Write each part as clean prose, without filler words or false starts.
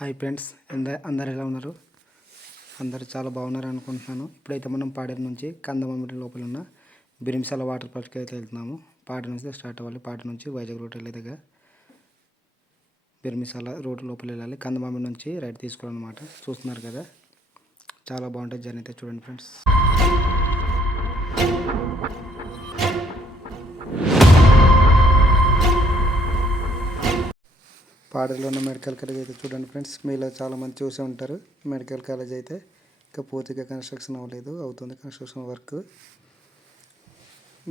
Hi friends, అందరు ఎలా ఉన్నారు? అందరు చాలా బాగున్నారు అనుకుంటున్నాను. ఇప్పుడైతే మనం పాడేరు నుంచి కందమమిడి లోపల ఉన్న బిరింసాల వాటర్ పార్క్కి అయితే వెళ్తున్నాము. పాడేరు నుంచి స్టార్ట్ అవ్వాలి. పాడేరు నుంచి వైజాగ్ రోడ్ వెళ్ళేదిగా బిరింసాల రోడ్ లోపల వెళ్ళాలి. కందమమిడి నుంచి రైట్ తీసుకోవాలన్నమాట. చూస్తున్నారు కదా, చాలా బాగుంటుంది జర్నీ అయితే. చూడండి ఫ్రెండ్స్. పాడేరులో ఉన్న మెడికల్ కాలేజ్ అయితే చూడండి ఫ్రెండ్స్. మీలో చాలామంది చూసే ఉంటారు. మెడికల్ కాలేజ్ అయితే ఇంకా పూర్తిగా కన్స్ట్రక్షన్ అవ్వలేదు, అవుతుంది కన్స్ట్రక్షన్ వర్క్.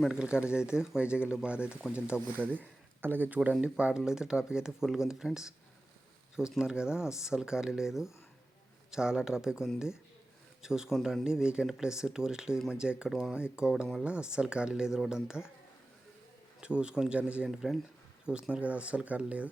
మెడికల్ కాలేజ్ అయితే వైజాగ్ వెళ్ళే బాధ అయితే కొంచెం తగ్గుతుంది. అలాగే చూడండి, పాడేరులో అయితే ట్రాఫిక్ అయితే ఫుల్గా ఉంది ఫ్రెండ్స్. చూస్తున్నారు కదా, అస్సలు ఖాళీ లేదు, చాలా ట్రాఫిక్ ఉంది. చూసుకుంటండి, వీకెండ్ ప్లస్ టూరిస్టులు ఈ మధ్య ఎక్కువ అవ్వడం వల్ల అస్సలు ఖాళీ లేదు. రోడ్ అంతా చూసుకొని జర్నీ చేయండి ఫ్రెండ్స్. చూస్తున్నారు కదా, అస్సలు ఖాళీ లేదు.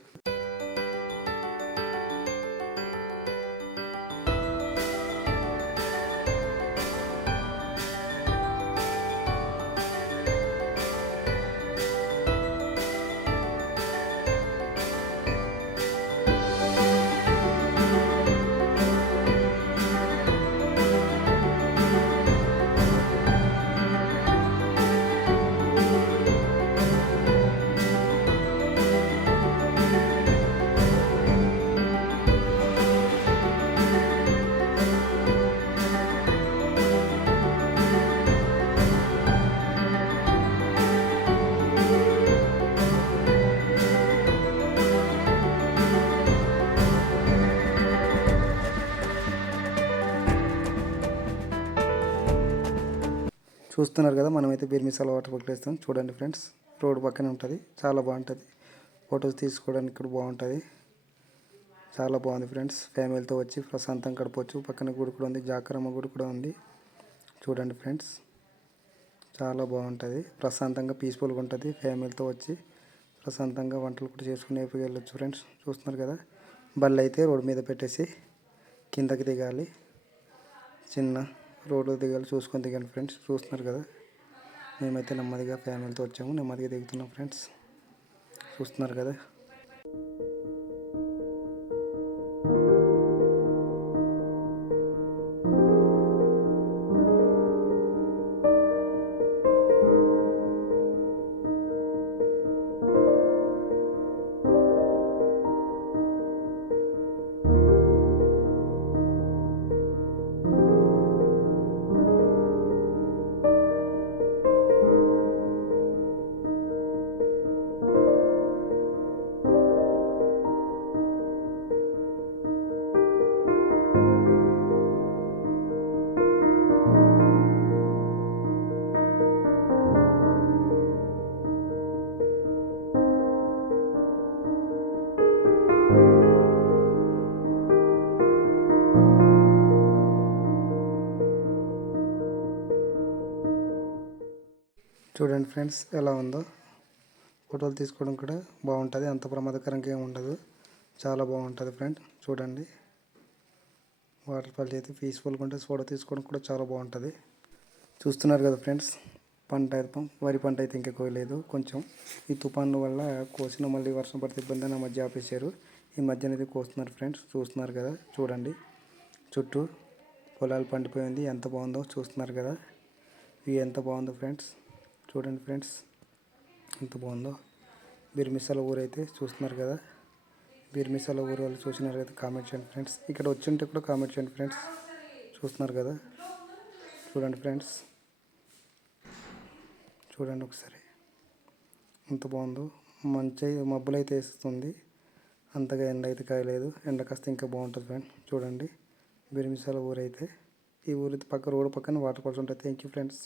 చూస్తున్నారు కదా, మనమైతే బిర్మిసాల వాటర్ పార్క్ వేస్తాం. చూడండి ఫ్రెండ్స్, రోడ్ పక్కనే ఉంటుంది, చాలా బాగుంటుంది. ఫొటోస్ తీసుకోవడానికి కూడా బాగుంటుంది, చాలా బాగుంది ఫ్రెండ్స్. ఫ్యామిలీతో వచ్చి ప్రశాంతంగా గడపవచ్చు. పక్కన గుడి కూడా ఉంది, జాకరమ్మ గుడి కూడా ఉంది. చూడండి ఫ్రెండ్స్, చాలా బాగుంటుంది, ప్రశాంతంగా పీస్ఫుల్గా ఉంటుంది. ఫ్యామిలీతో వచ్చి ప్రశాంతంగా వంటలు కూడా చేసుకుని వెళ్ళొచ్చు ఫ్రెండ్స్. చూస్తున్నారు కదా, బళ్ళు అయితే రోడ్డు మీద పెట్టేసి కిందకి దిగాలి. చిన్న రోడ్లో దిగాలి, చూసుకొని దిగాలి ఫ్రెండ్స్. చూస్తున్నారు కదా, మేమైతే నెమ్మదిగా ఫ్యామిలీతో వచ్చాము, నెమ్మదిగా దిగుతున్నాం ఫ్రెండ్స్. చూస్తున్నారు కదా. చూడండి ఫ్రెండ్స్, ఎలా ఉందో. ఫోటోలు తీసుకోవడం కూడా బాగుంటుంది, అంత ప్రమాదకరంగా ఏమి ఉండదు, చాలా బాగుంటుంది ఫ్రెండ్. చూడండి, వాటర్ ఫాల్ అయితే పీస్ఫుల్గా ఉంటుంది, ఫోటో తీసుకోవడం కూడా చాలా బాగుంటుంది. చూస్తున్నారు కదా ఫ్రెండ్స్, వరి పంట అయితే ఇంకా కోయలేదు. కొంచెం ఈ తుఫాను వల్ల కోసిన, మళ్ళీ వర్షం పడితే ఇబ్బంది అని మధ్య ఆపేశారు. ఈ మధ్యన అయితే కోస్తున్నారు ఫ్రెండ్స్. చూస్తున్నారు కదా, చూడండి చుట్టూ పొలాలు పండిపోయింది, ఎంత బాగుందో. చూస్తున్నారు కదా, ఇవి ఎంత బాగుందో ఫ్రెండ్స్. చూడండి ఫ్రెండ్స్, ఎంత బాగుందో. బిర్మిసాల ఊరు అయితే చూస్తున్నారు కదా. బిర్మిసాల ఊరు వాళ్ళు చూసినారు కదా, కామెంట్ చేయండి ఫ్రెండ్స్. ఇక్కడ వచ్చి ఉంటే కూడా కామెంట్ చేయండి ఫ్రెండ్స్. చూస్తున్నారు కదా, చూడండి ఫ్రెండ్స్, చూడండి ఒకసారి ఎంత బాగుందో. మంచి మబ్బులు అయితే వేస్తుంది, అంతగా ఎండ అయితే కాయలేదు. ఎండ కాస్త ఇంకా బాగుంటుంది ఫ్రెండ్. చూడండి, బిర్మిసాల ఊరు అయితే. ఈ ఊరి పక్క రోడ్డు పక్కన వాటర్ ఫాల్స్ ఉంటాయి. Thank you friends.